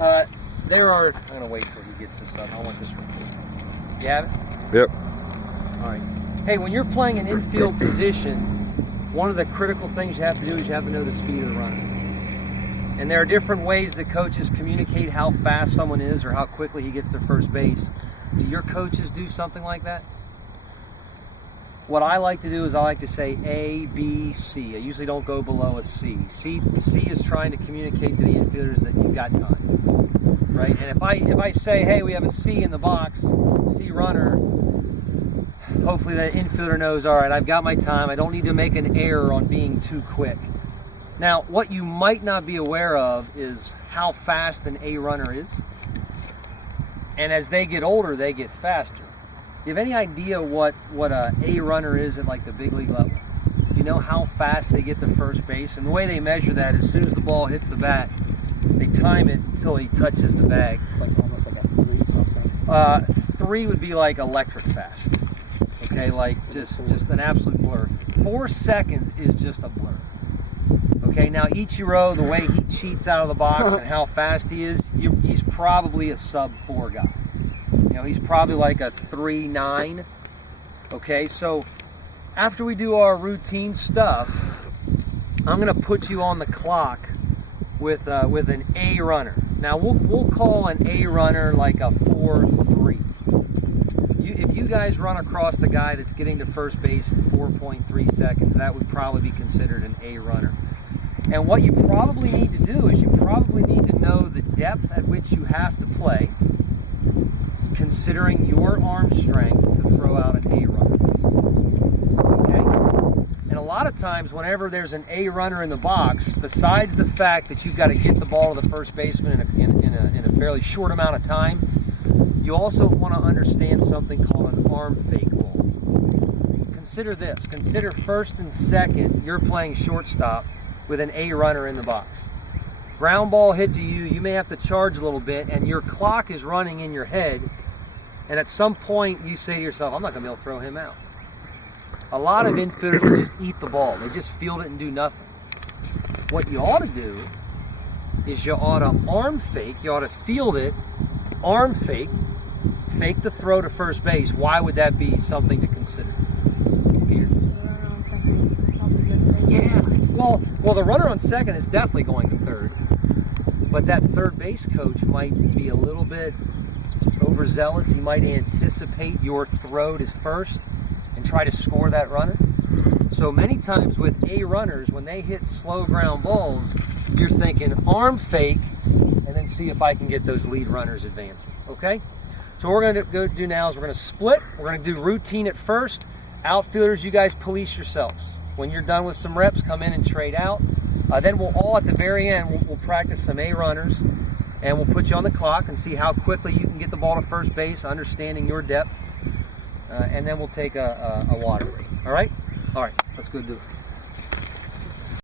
There are, I'm going to wait till he gets this up. I want this one. You have it? Yep. All right. Hey, when you're playing an infield position, one of the critical things you have to do is you have to know the speed of the runner. And there are different ways that coaches communicate how fast someone is or how quickly he gets to first base. Do your coaches do something like that? What I like to do is I like to say A, B, C. I usually don't go below a C. C is trying to communicate to the infielders that you've got time, right? And if I say, hey, we have a C in the box, C runner, hopefully that infielder knows, all right, I've got my time. I don't need to make an error on being too quick. Now, what you might not be aware of is how fast an A runner is. And as they get older, they get faster. Do you have any idea what a A runner is at like the big league level? Do you know how fast they get to first base? And the way they measure that, as soon as the ball hits the bat, they time it until he touches the bag. It's like almost like a 3 something. 3 would be like electric fast. Okay, like just an absolute blur. 4 seconds is just a blur. Okay, now Ichiro, the way he cheats out of the box and how fast he is, he's probably a sub-4 guy. You know, he's probably like a 3.9. Okay, so after we do our routine stuff, I'm going to put you on the clock with an A runner. Now we'll call an A runner like a 4.3. If you guys run across the guy that's getting to first base in 4.3 seconds, that would probably be considered an A runner. And what you probably need to do is you probably need to know the depth at which you have to play, considering your arm strength to throw out an A runner. Okay? And a lot of times whenever there's an A runner in the box, besides the fact that you've got to get the ball to the first baseman in a fairly short amount of time, you also want to understand something called an arm fake rule. Consider this. Consider first and second, you're playing shortstop with an A runner in the box. Ground ball hit to you, you may have to charge a little bit, and your clock is running in your head, and at some point you say to yourself, I'm not going to be able to throw him out. A lot of infielders just eat the ball. They just field it and do nothing. What you ought to do is you ought to arm fake, you ought to field it, arm fake the throw to first base. Why would that be something to consider? Peter? Yeah. Well, the runner on second is definitely going to third, but that third base coach might be a little bit overzealous. He might anticipate your throw to first and try to score that runner. So many times with A runners, when they hit slow ground balls, you're thinking arm fake and then see if I can get those lead runners advancing. Okay? So what we're going to go do now is we're going to split. We're going to do routine at first. Outfielders, you guys police yourselves. When you're done with some reps, come in and trade out. Then we'll all at the very end, we'll practice some A runners, and we'll put you on the clock and see how quickly you can get the ball to first base, understanding your depth. And then we'll take a water break. All right? All right, let's go do it.